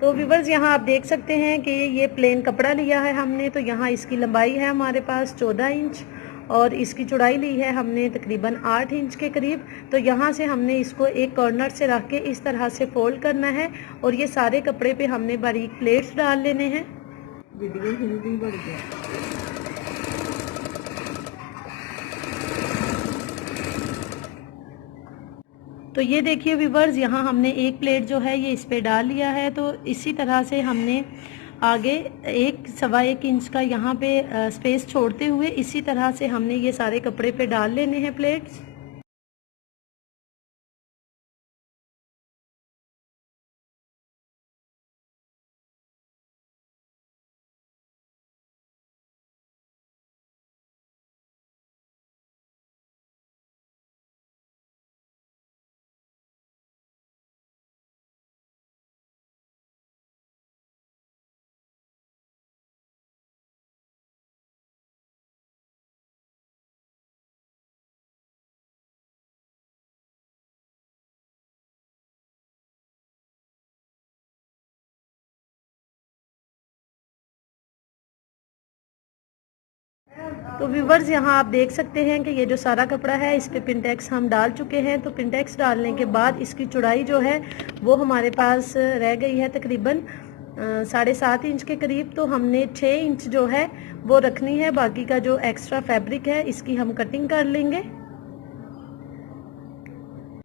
तो व्यूवर्स यहाँ आप देख सकते हैं कि ये प्लेन कपड़ा लिया है हमने। तो यहाँ इसकी लंबाई है हमारे पास 14 इंच और इसकी चौड़ाई ली है हमने तकरीबन 8 इंच के करीब। तो यहाँ से हमने इसको एक कॉर्नर से रख के इस तरह से फोल्ड करना है और ये सारे कपड़े पे हमने बारीक प्लेट्स डाल लेने हैं। वीडियो हिंदी बढ़ गया। तो ये देखिए व्यूवर्स, यहाँ हमने एक प्लेट जो है ये इस पे डाल लिया है। तो इसी तरह से हमने आगे 1-1.25 इंच का यहाँ पे स्पेस छोड़ते हुए इसी तरह से हमने ये सारे कपड़े पे डाल लेने हैं प्लेट्स। तो व्यूवर्स यहाँ आप देख सकते हैं कि ये जो सारा कपड़ा है इस पे पिंटेक्स हम डाल चुके हैं। तो पिंटेक्स डालने के बाद इसकी चौड़ाई जो है वो हमारे पास रह गई है तकरीबन 7.5 इंच के करीब। तो हमने 6 इंच जो है वो रखनी है। बाकी का जो एक्स्ट्रा फैब्रिक है इसकी हम कटिंग कर लेंगे।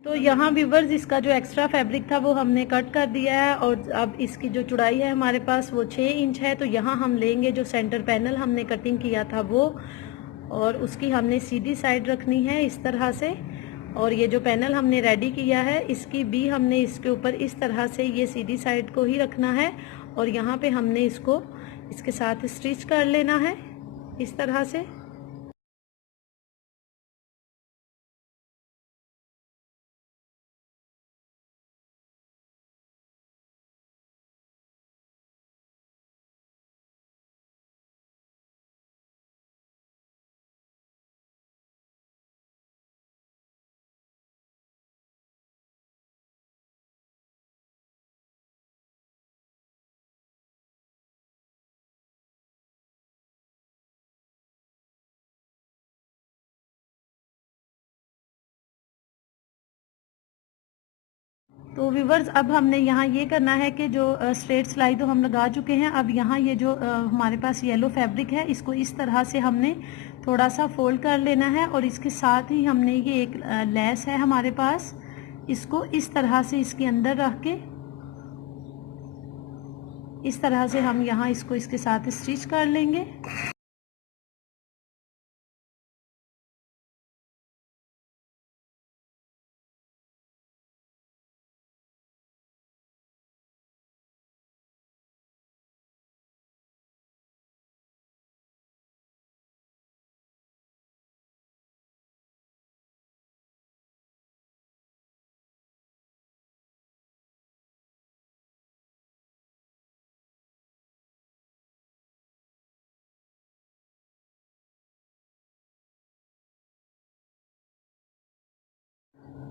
तो यहाँ व्यूवर्स इसका जो एक्स्ट्रा फैब्रिक था वो हमने कट कर दिया है और अब इसकी जो चौड़ाई है हमारे पास वो 6 इंच है। तो यहाँ हम लेंगे जो सेंटर पैनल हमने कटिंग किया था वो, और उसकी हमने सीधी साइड रखनी है इस तरह से। और ये जो पैनल हमने रेडी किया है इसकी भी हमने इसके ऊपर इस तरह से ये सीधी साइड को ही रखना है और यहाँ पे हमने इसको इसके साथ स्टिच कर लेना है इस तरह से। तो व्यूवर्स अब हमने यहाँ ये करना है कि जो स्ट्रेट सिलाई तो हम लगा चुके हैं, अब यहाँ ये जो हमारे पास येलो फैब्रिक है इसको इस तरह से हमने थोड़ा सा फोल्ड कर लेना है और इसके साथ ही हमने ये एक लेस है हमारे पास, इसको इस तरह से इसके अंदर रख के इस तरह से हम यहाँ इसको इसके साथ स्टिच कर लेंगे।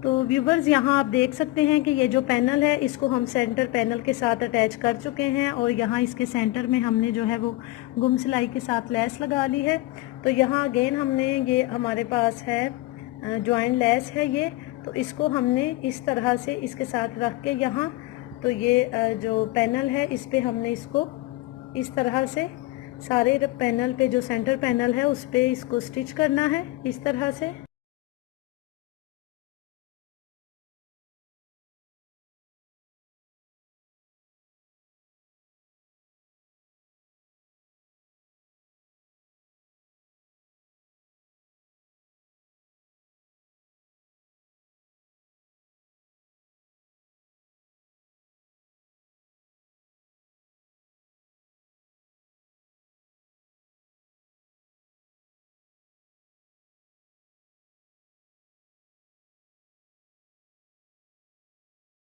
तो व्यूवर्स यहाँ आप देख सकते हैं कि ये जो पैनल है इसको हम सेंटर पैनल के साथ अटैच कर चुके हैं और यहाँ इसके सेंटर में हमने जो है वो गुम सिलाई के साथ लेस लगा ली है। तो यहाँ अगेन हमने ये हमारे पास है जॉइंट लेस है ये, तो इसको हमने इस तरह से इसके साथ रख के यहाँ, तो ये जो पैनल है इस पर हमने इसको इस तरह से सारे पैनल पे जो सेंटर पैनल है उस पर इसको स्टिच करना है इस तरह से।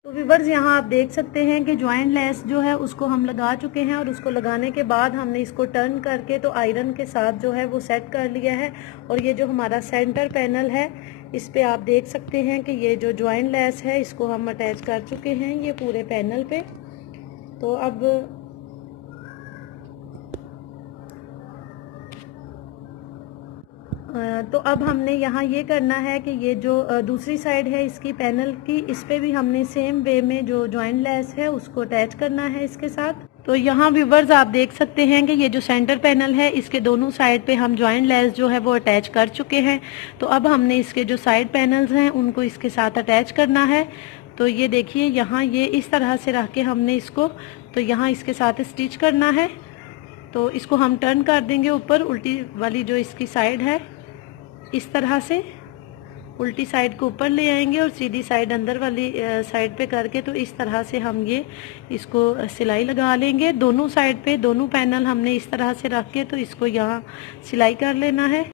तो व्यूवर्स यहाँ आप देख सकते हैं कि जॉइंट लेस जो है उसको हम लगा चुके हैं और उसको लगाने के बाद हमने इसको टर्न करके तो आयरन के साथ जो है वो सेट कर लिया है। और ये जो हमारा सेंटर पैनल है इस पे आप देख सकते हैं कि ये जो जॉइंट लेस है इसको हम अटैच कर चुके हैं ये पूरे पैनल पे। तो अब हमने यहाँ ये करना है कि ये जो दूसरी साइड है इसकी पैनल की, इस पे भी हमने सेम वे में जो जॉइंट लेस है उसको अटैच करना है इसके साथ। तो यहाँ व्यूवर्स आप देख सकते हैं कि ये जो सेंटर पैनल है इसके दोनों साइड पे हम जॉइंट लेस जो है वो अटैच कर चुके हैं। तो अब हमने इसके जो साइड पैनल्स हैं उनको इसके साथ अटैच करना है। तो ये देखिए यहाँ ये इस तरह से रख के हमने इसको तो यहाँ इसके साथ स्टिच करना है। तो इसको हम टर्न कर देंगे ऊपर, उल्टी वाली जो इसकी साइड है इस तरह से उल्टी साइड को ऊपर ले आएंगे और सीधी साइड अंदर वाली साइड पे करके तो इस तरह से हम ये इसको सिलाई लगा लेंगे। दोनों साइड पे दोनों पैनल हमने इस तरह से रख के तो इसको यहाँ सिलाई कर लेना है।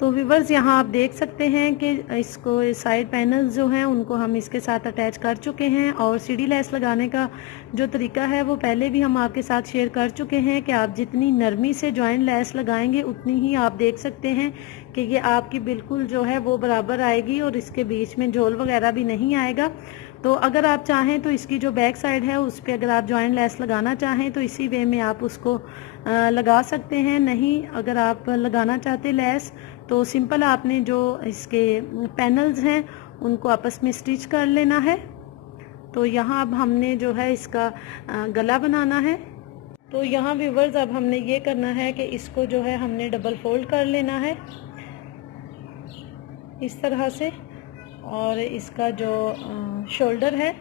तो व्यूवर्स यहाँ आप देख सकते हैं कि इसको साइड पैनल्स जो हैं उनको हम इसके साथ अटैच कर चुके हैं और सीढ़ी लेस लगाने का जो तरीका है वो पहले भी हम आपके साथ शेयर कर चुके हैं कि आप जितनी नरमी से जॉइंट लेस लगाएंगे उतनी ही आप देख सकते हैं कि ये आपकी बिल्कुल जो है वो बराबर आएगी और इसके बीच में झोल वगैरह भी नहीं आएगा। तो अगर आप चाहें तो इसकी जो बैक साइड है उस पर अगर आप जॉइंट लेस लगाना चाहें तो इसी वे में आप उसको लगा सकते हैं। नहीं अगर आप लगाना चाहते लेस तो सिंपल आपने जो इसके पैनल्स हैं उनको आपस में स्टिच कर लेना है। तो यहाँ अब हमने जो है इसका गला बनाना है। तो यहाँ व्यूवर्स अब हमने ये करना है कि इसको जो है हमने डबल फोल्ड कर लेना है इस तरह से और इसका जो शोल्डर है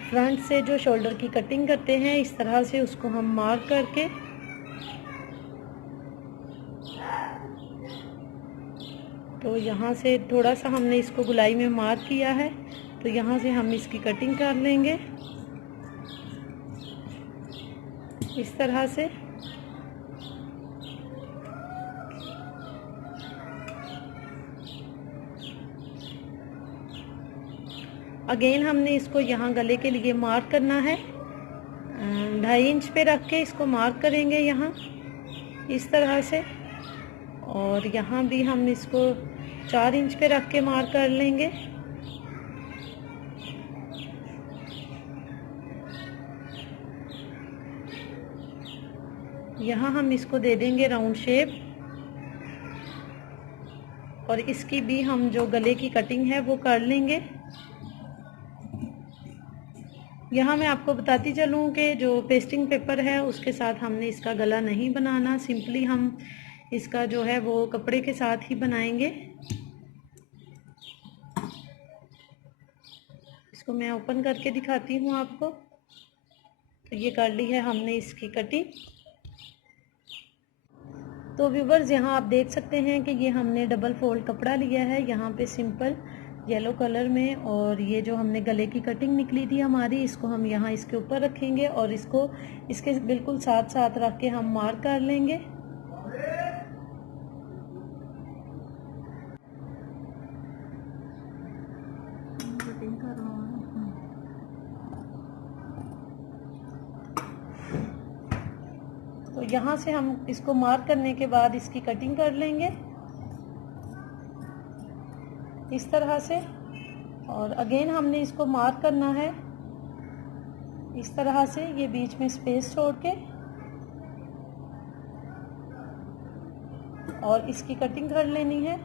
फ्रंट से जो शोल्डर की कटिंग करते हैं इस तरह से उसको हम मार्क करके तो यहाँ से थोड़ा सा हमने इसको गुलाई में मार्क किया है तो यहाँ से हम इसकी कटिंग कर लेंगे इस तरह से। अगेन हमने इसको यहाँ गले के लिए मार्क करना है 2.5 इंच पे रख के इसको मार्क करेंगे यहाँ इस तरह से और यहाँ भी हम इसको 4 इंच पे रख के मार्क कर लेंगे। यहाँ हम इसको दे देंगे राउंड शेप और इसकी भी हम जो गले की कटिंग है वो कर लेंगे। यहाँ मैं आपको बताती चलूँ कि जो पेस्टिंग पेपर है उसके साथ हमने इसका गला नहीं बनाना, सिंपली हम इसका जो है वो कपड़े के साथ ही बनाएंगे। इसको मैं ओपन करके दिखाती हूँ आपको। तो ये कर ली है हमने इसकी कटिंग। तो व्यूवर्स यहाँ आप देख सकते हैं कि ये हमने डबल फोल्ड कपड़ा लिया है यहाँ पे सिंपल येलो कलर में और ये जो हमने गले की कटिंग निकली थी हमारी इसको हम यहाँ इसके ऊपर रखेंगे और इसको इसके बिल्कुल साथ साथ रख के हम मार्क कर लेंगे। तो यहाँ से हम इसको मार्क करने के बाद इसकी कटिंग कर लेंगे इस तरह से और अगेन हमने इसको मार्क करना है इस तरह से ये बीच में स्पेस छोड़ के और इसकी कटिंग कर लेनी है।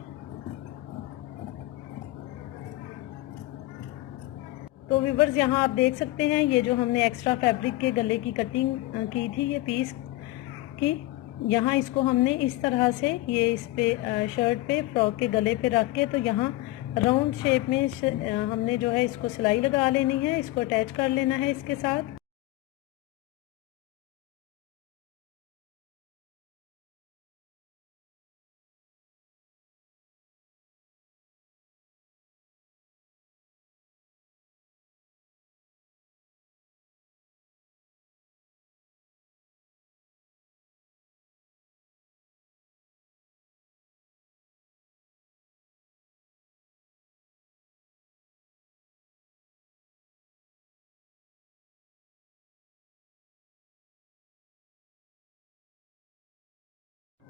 तो व्यूवर्स यहाँ आप देख सकते हैं ये जो हमने एक्स्ट्रा फैब्रिक के गले की कटिंग की थी ये पीस की, यहाँ इसको हमने इस तरह से ये इस पे शर्ट पे फ्रॉक के गले पे रख के तो यहाँ राउंड शेप में हमने जो है इसको सिलाई लगा लेनी है, इसको अटैच कर लेना है इसके साथ।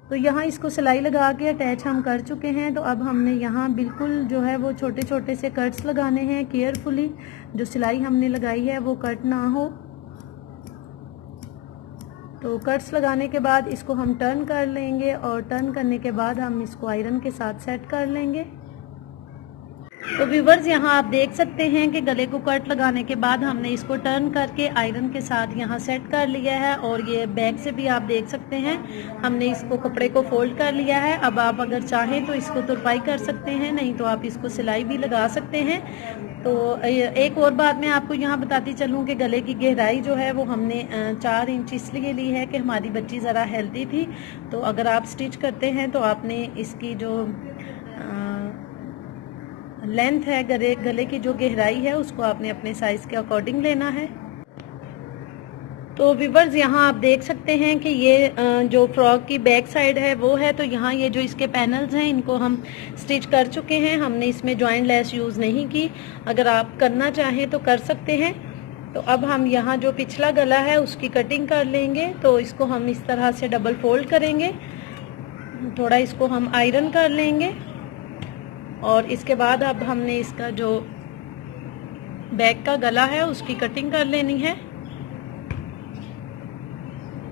तो यहाँ इसको सिलाई लगा के अटैच हम कर चुके हैं। तो अब हमने यहाँ बिल्कुल जो है वो छोटे छोटे से कट्स लगाने हैं केयरफुली, जो सिलाई हमने लगाई है वो कट ना हो। तो कट्स लगाने के बाद इसको हम टर्न कर लेंगे और टर्न करने के बाद हम इसको आयरन के साथ सेट कर लेंगे। तो व्यूवर्स यहाँ आप देख सकते हैं कि गले को कट लगाने के बाद हमने इसको टर्न करके आयरन के साथ यहाँ सेट कर लिया है। और ये बैक से भी आप देख सकते हैं हमने इसको कपड़े को फोल्ड कर लिया है। अब आप अगर चाहें तो इसको तुरपाई कर सकते हैं, नहीं तो आप इसको सिलाई भी लगा सकते हैं। तो एक और बात मैं आपको यहाँ बताती चलूँ कि गले की गहराई जो है वो हमने 4 इंच इसलिए ली है कि हमारी बच्ची ज़रा हेल्दी थी। तो अगर आप स्टिच करते हैं तो आपने इसकी जो लेंथ है गले की जो गहराई है उसको आपने अपने साइज़ के अकॉर्डिंग लेना है। तो व्यूवर्स यहाँ आप देख सकते हैं कि ये जो फ्रॉक की बैक साइड है वो है। तो यहाँ ये जो इसके पैनल्स हैं इनको हम स्टिच कर चुके हैं, हमने इसमें जॉइंट लेस यूज़ नहीं की। अगर आप करना चाहें तो कर सकते हैं। तो अब हम यहाँ जो पिछला गला है उसकी कटिंग कर लेंगे। तो इसको हम इस तरह से डबल फोल्ड करेंगे, थोड़ा इसको हम आयरन कर लेंगे और इसके बाद अब हमने इसका जो बैक का गला है उसकी कटिंग कर लेनी है।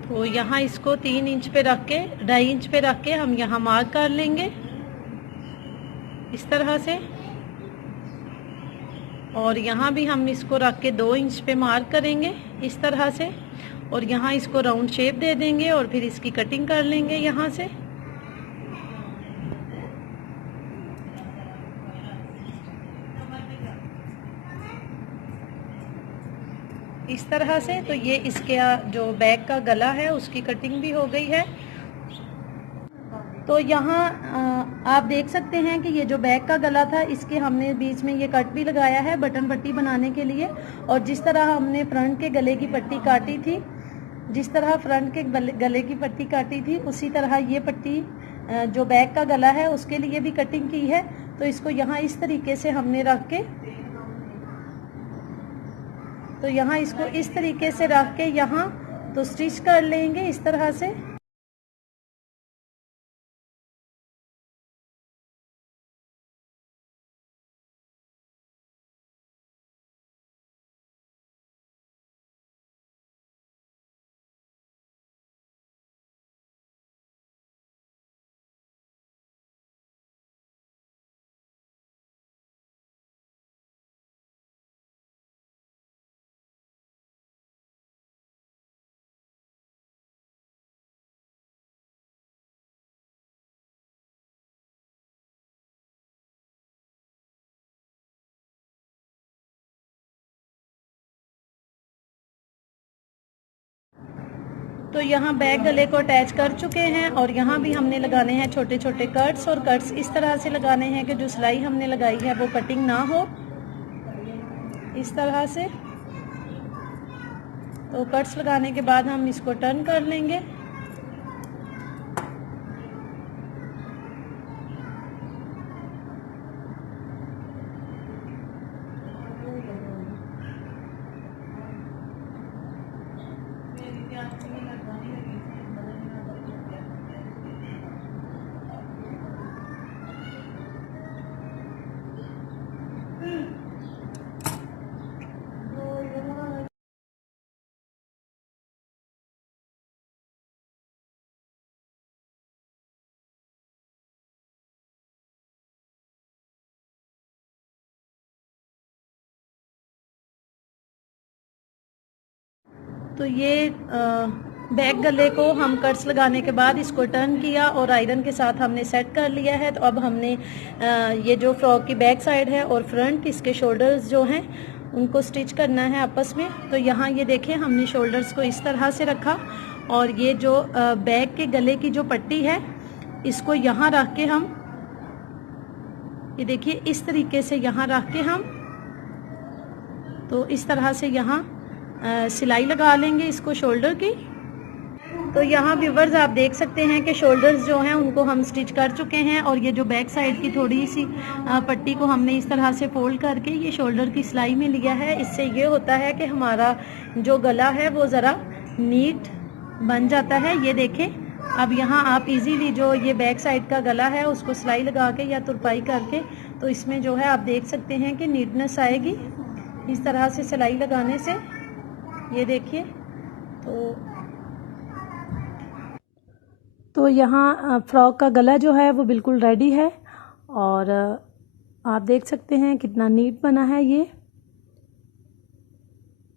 तो यहाँ इसको 3 इंच पे रख के 2.5 इंच पे रख के हम यहाँ मार्क कर लेंगे इस तरह से। और यहाँ भी हम इसको रख के 2 इंच पे मार्क करेंगे इस तरह से। और यहाँ इसको राउंड शेप दे देंगे और फिर इसकी कटिंग कर लेंगे यहाँ से इस तरह से। तो ये इसके जो बैक का गला है उसकी कटिंग भी हो गई है। तो यहाँ आप देख सकते हैं कि ये जो बैक का गला था इसके हमने बीच में ये कट भी लगाया है बटन पट्टी बनाने के लिए। और जिस तरह हमने फ्रंट के गले की पट्टी काटी थी, जिस तरह फ्रंट के गले की पट्टी काटी थी उसी तरह ये पट्टी जो बैक का गला है उसके लिए भी कटिंग की है। तो इसको यहाँ इस तरीके से हमने रख के, तो यहाँ इसको इस तरीके से रख के यहाँ तो स्टिच कर लेंगे इस तरह से। तो यहाँ बैक गले को अटैच कर चुके हैं और यहाँ भी हमने लगाने हैं छोटे छोटे कट्स। और कट्स इस तरह से लगाने हैं कि जो सिलाई हमने लगाई है वो कटिंग ना हो, इस तरह से। तो कट्स लगाने के बाद हम इसको टर्न कर लेंगे। तो ये बैक गले को हम कट्स लगाने के बाद इसको टर्न किया और आयरन के साथ हमने सेट कर लिया है। तो अब हमने ये जो फ्रॉक की बैक साइड है और फ्रंट इसके शोल्डर्स जो हैं उनको स्टिच करना है आपस में। तो यहाँ ये देखें हमने शोल्डर्स को इस तरह से रखा और ये जो बैक के गले की जो पट्टी है इसको यहाँ रख के हम, ये देखिए इस तरीके से यहाँ रख के हम तो इस तरह से यहाँ सिलाई लगा लेंगे इसको शोल्डर की। तो यहाँ व्यूवर्स आप देख सकते हैं कि शोल्डर्स जो हैं उनको हम स्टिच कर चुके हैं और ये जो बैक साइड की थोड़ी सी पट्टी को हमने इस तरह से फोल्ड करके ये शोल्डर की सिलाई में लिया है। इससे ये होता है कि हमारा जो गला है वो ज़रा नीट बन जाता है। ये देखें अब यहाँ आप इजीली जो ये बैक साइड का गला है उसको सिलाई लगा के या तुरपाई करके तो इसमें जो है आप देख सकते हैं कि नीटनेस आएगी इस तरह से सिलाई लगाने से। ये देखिए तो यहाँ फ्रॉक का गला जो है वो बिल्कुल रेडी है और आप देख सकते हैं कितना नीट बना है ये।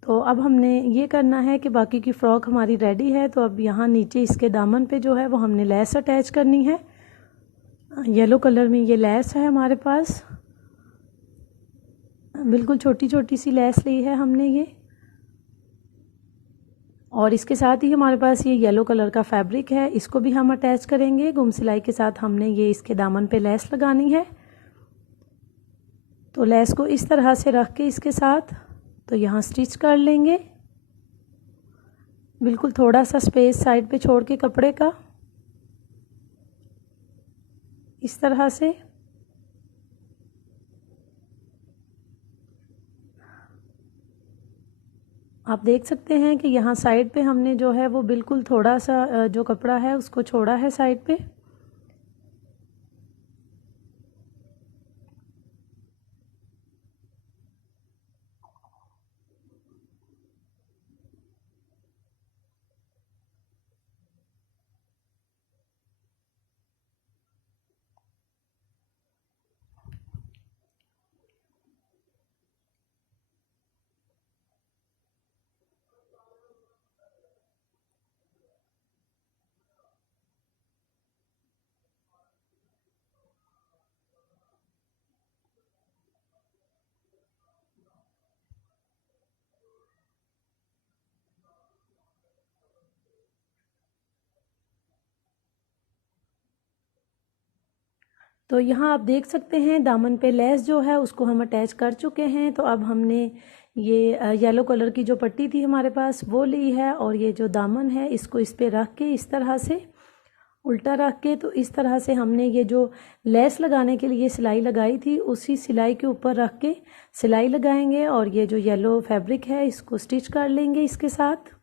तो अब हमने ये करना है कि बाकी की फ़्रॉक हमारी रेडी है, तो अब यहाँ नीचे इसके दामन पे जो है वो हमने लेस अटैच करनी है। येलो कलर में ये लेस है हमारे पास, बिल्कुल छोटी छोटी सी लेस ली है हमने ये, और इसके साथ ही हमारे पास ये येलो कलर का फैब्रिक है, इसको भी हम अटैच करेंगे। गुम सिलाई के साथ हमने ये इसके दामन पे लेस लगानी है। तो लेस को इस तरह से रख के इसके साथ तो यहाँ स्टिच कर लेंगे, बिल्कुल थोड़ा सा स्पेस साइड पे छोड़ के कपड़े का, इस तरह से। आप देख सकते हैं कि यहाँ साइड पे हमने जो है वो बिल्कुल थोड़ा सा जो कपड़ा है उसको छोड़ा है साइड पे। तो यहाँ आप देख सकते हैं दामन पे लेस जो है उसको हम अटैच कर चुके हैं। तो अब हमने ये येलो कलर की जो पट्टी थी हमारे पास वो ली है, और ये जो दामन है इसको इस पे रख के इस तरह से उल्टा रख के, तो इस तरह से हमने ये जो लेस लगाने के लिए सिलाई लगाई थी उसी सिलाई के ऊपर रख के सिलाई लगाएंगे, और ये जो येलो फैब्रिक है इसको स्टिच कर लेंगे इसके साथ।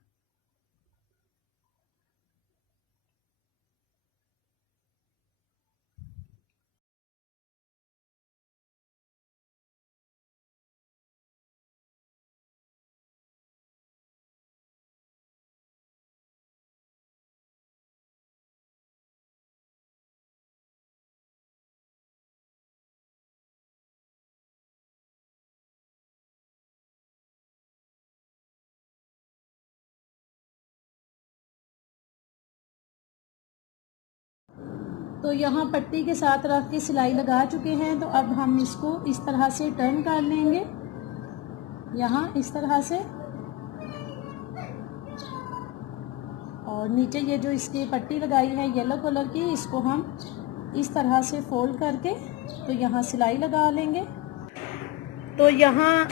तो यहाँ पट्टी के साथ रख के सिलाई लगा चुके हैं। तो अब हम इसको इस तरह से टर्न कर लेंगे, यहाँ इस तरह से, और नीचे ये जो इसकी पट्टी लगाई है येलो कलर की इसको हम इस तरह से फोल्ड करके तो यहाँ सिलाई लगा लेंगे। तो यहाँ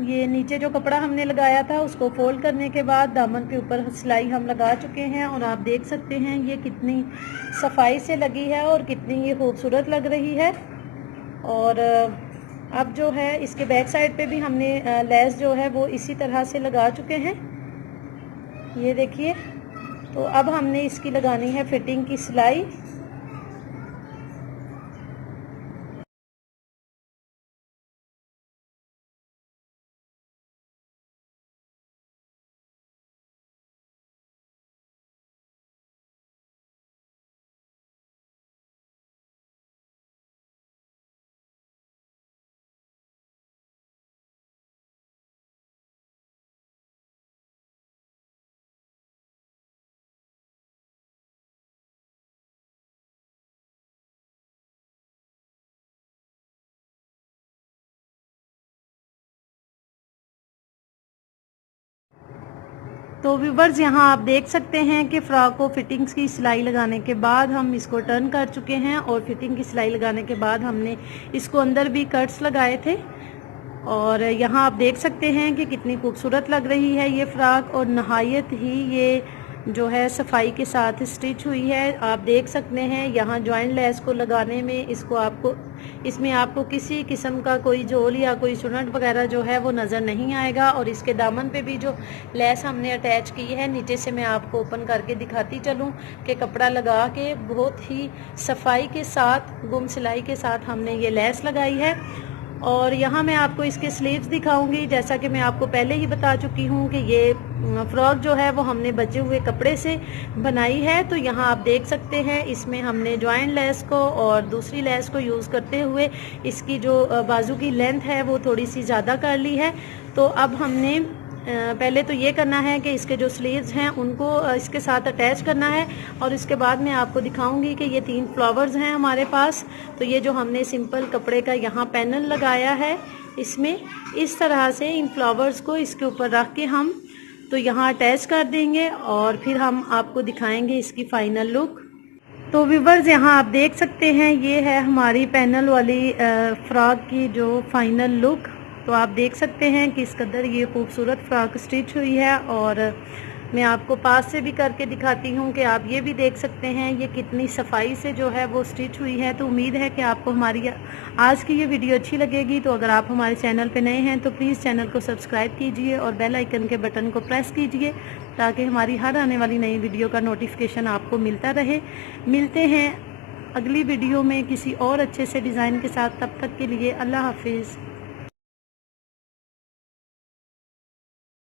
ये नीचे जो कपड़ा हमने लगाया था उसको फोल्ड करने के बाद दामन के ऊपर सिलाई हम लगा चुके हैं, और आप देख सकते हैं ये कितनी सफाई से लगी है और कितनी ये खूबसूरत लग रही है। और अब जो है इसके बैक साइड पे भी हमने लेस जो है वो इसी तरह से लगा चुके हैं, ये देखिए। तो अब हमने इसकी लगानी है फिटिंग की सिलाई। तो व्यूवर्स यहाँ आप देख सकते हैं कि फ्रॉक को फिटिंग्स की सिलाई लगाने के बाद हम इसको टर्न कर चुके हैं, और फिटिंग की सिलाई लगाने के बाद हमने इसको अंदर भी कट्स लगाए थे। और यहाँ आप देख सकते हैं कि कितनी खूबसूरत लग रही है ये फ्रॉक, और नहायत ही ये जो है सफाई के साथ स्टिच हुई है। आप देख सकते हैं यहाँ जॉइंट लेस को लगाने में इसमें आपको किसी किस्म का कोई झोल या कोई चुनट वगैरह जो है वो नज़र नहीं आएगा। और इसके दामन पे भी जो लेस हमने अटैच की है, नीचे से मैं आपको ओपन करके दिखाती चलूँ कि कपड़ा लगा के बहुत ही सफाई के साथ गुम सिलाई के साथ हमने ये लेस लगाई है। और यहाँ मैं आपको इसके स्लीव्स दिखाऊंगी। जैसा कि मैं आपको पहले ही बता चुकी हूँ कि ये फ्रॉक जो है वो हमने बचे हुए कपड़े से बनाई है। तो यहाँ आप देख सकते हैं इसमें हमने जॉइंट लेस को और दूसरी लेस को यूज़ करते हुए इसकी जो बाजू की लेंथ है वो थोड़ी सी ज़्यादा कर ली है। तो अब हमने पहले तो ये करना है कि इसके जो स्लीव्स हैं उनको इसके साथ अटैच करना है, और इसके बाद मैं आपको दिखाऊंगी कि ये 3 फ्लावर्स हैं हमारे पास। तो ये जो हमने सिंपल कपड़े का यहाँ पैनल लगाया है, इसमें इस तरह से इन फ्लावर्स को इसके ऊपर रख के हम तो यहाँ अटैच कर देंगे और फिर हम आपको दिखाएंगे इसकी फाइनल लुक। तो व्यूवर्स यहाँ आप देख सकते हैं ये है हमारी पैनल वाली फ्रॉक की जो फाइनल लुक। तो आप देख सकते हैं कि इस कदर ये खूबसूरत फ्रॉक स्टिच हुई है, और मैं आपको पास से भी करके दिखाती हूँ कि आप ये भी देख सकते हैं ये कितनी सफाई से जो है वो स्टिच हुई है। तो उम्मीद है कि आपको हमारी आज की ये वीडियो अच्छी लगेगी। तो अगर आप हमारे चैनल पे नए हैं तो प्लीज़ चैनल को सब्सक्राइब कीजिए और बेल आइकन के बटन को प्रेस कीजिए ताकि हमारी हर आने वाली नई वीडियो का नोटिफिकेशन आपको मिलता रहे। मिलते हैं अगली वीडियो में किसी और अच्छे से डिज़ाइन के साथ। तब तक के लिए अल्लाह हाफिज़।